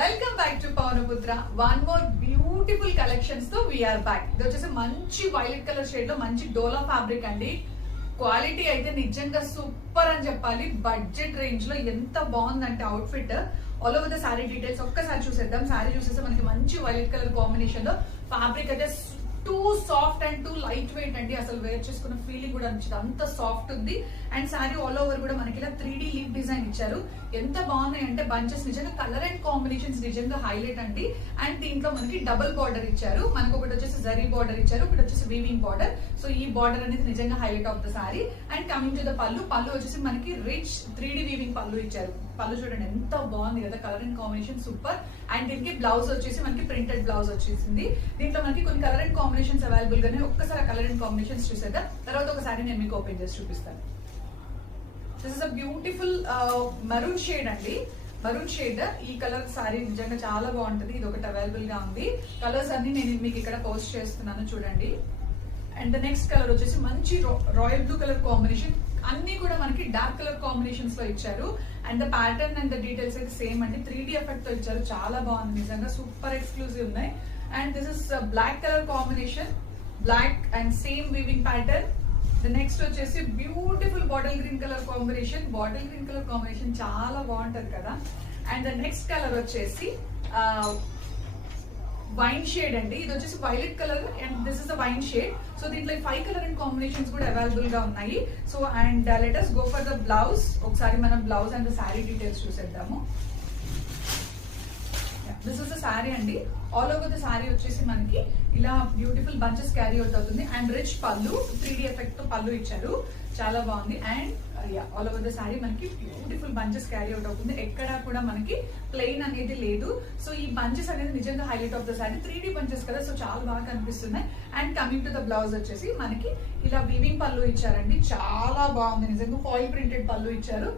Welcome back to Pavanaputra one more beautiful కలెక్షన్స్తో we're back ఇది వచ్చేసి మంచి వైలెట్ కలర్ షేడ్లో మంచి డోలా ఫ్యాబ్రిక్ అండి. క్వాలిటీ అయితే నిజంగా సూపర్ అని చెప్పాలి. బడ్జెట్ రేంజ్లో ఎంత బాగుందంటే outfit all over the sari details ఒక్కసారి చూసేద్దాం. సారీ చూసేస్తే మనకి మంచి వైలెట్ కలర్ కాంబినేషన్లో ఫ్యాబ్రిక్ అయితే too soft and too light weight అండి. అసలు వేర్ చేసుకున్న ఫీలింగ్ కూడా అనిపించింది. అంత సాఫ్ట్ ఉంది. అండ్ సారీ ఆల్ ఓవర్ కూడా మనకి ఇలా త్రీ డి లీవ్ డిజైన్ ఇచ్చారు. ఎంత బాగున్నాయి అంటే బంచెస్ నిజంగా కలర్ అండ్ కాంబినేషన్స్ నిజంగా హైలైట్ అండి. అండ్ దీంట్లో మనకి డబుల్ బార్డర్ ఇచ్చారు. మనకు ఒకటి వచ్చేసి జరీ బార్డర్ ఇచ్చారు. ఒకటి వచ్చేసి వీవింగ్ బార్డర్ సో ఈ బార్డర్ అనేది నిజంగా highlight of the sari and coming to the pallu pallu వచ్చేసి మనకి రిచ్ త్రీ డి వీవింగ్ పళ్ళు ఇచ్చారు. పళ్ళు చూడండి ఎంత బాగుంది కదా. Colour and combination super and దీనికి బ్లౌజ్ వచ్చేసి మనకి ప్రింటెడ్ బ్లౌజ్ వచ్చేసింది. దీంట్లో మనకి కొన్ని కలర్ అండ్ కాంబినేషన్స్ అవైలబుల్ గానే ఒక్కసారి కలర్ అండ్ కాంబినేషన్స్ చూసేద్దాం. తర్వాత ఒకసారి నేను మీకు ఓపెన్ చేసి చూపిస్తాను. This is a beautiful maroon shade అండి. మరూన్ షేడ్ ఈ కలర్ సారీ నిజంగా చాలా బాగుంటుంది. ఇది ఒకటి అవైలబుల్గా ఉంది. కలర్స్ అన్ని నేను మీకు ఇక్కడ పోస్ట్ చేస్తున్నాను చూడండి. అండ్ ద నెక్స్ట్ కలర్ వచ్చేసి మంచి రాయల్ బ్లూ కలర్ కాంబినేషన్ అన్ని కూడా మనకి డార్క్ కలర్ కాంబినేషన్స్లో ఇచ్చారు. And the pattern and the details అయితే సేమ్ అండి. త్రీ డి ఎఫెక్ట్తో ఇచ్చారు. చాలా బాగుంది. నిజంగా సూపర్ ఎక్స్క్లూజివ్ ఉన్నాయి. And this is black colour combination black and same weaving pattern the next వచ్చేసి beautiful bottle green colour combination bottle green colour combination చాలా బాగుంటుంది కదా? అండ్ ద నెక్స్ట్ కలర్ వచ్చేసి వైన్ షేడ్ అండి. ఇది వచ్చేసి violet colour and this is the wine shade so దీంట్లో five colour and combinations కూడా అవైలబుల్గా ఉన్నాయి. So and let's go for the blouse ఒకసారి మనం బ్లౌజ్ అండ్ శారీ డీటెయిల్స్ చూసేద్దాము. దిస్ ఇస్ ద శారీ అండి. ఆల్ ఓవర్ ద శారీ వచ్చేసి మనకి ఇలా బ్యూటిఫుల్ బంచెస్ క్యారీ అవుట్ అవుతుంది. And rich pallu three D ఎఫెక్ట్తో pallu ఇచ్చారు. చాలా బాగుంది. And all over the sari మనకి బ్యూటిఫుల్ బంచెస్ క్యారీ అవుట్ అవుతుంది. ఎక్కడా కూడా మనకి ప్లెయిన్ అనేది లేదు. సో ఈ బంచెస్ అనేది నిజంగా highlight of the sari three D bunches కదా సో చాలా బాగా కనిపిస్తున్నాయి. And coming to the blouse వచ్చేసి మనకి ఇలా వివింగ్ పళ్ళు ఇచ్చారండి. చాలా బాగుంది. నిజంగా ఫాయిల్ ప్రింటెడ్ పళ్ళు ఇచ్చారు.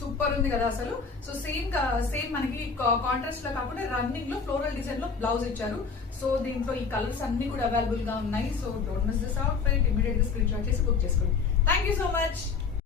సూపర్ ఉంది కదా అసలు. సో సేమ్ సేమ్ మనకి కాంట్రాస్ట్లో కాకుండా రన్నింగ్లో ఫ్లోరల్ డిజైన్లో బ్లౌజ్ ఇచ్చారు. సో దీంట్లో ఈ కలర్స్ అన్ని కూడా అవైలబుల్గా ఉన్నాయి. So don't miss this out ఇమీడియట్గా స్క్రీన్ షాట్ చేసి బుక్ చేసుకోండి. Thank you so much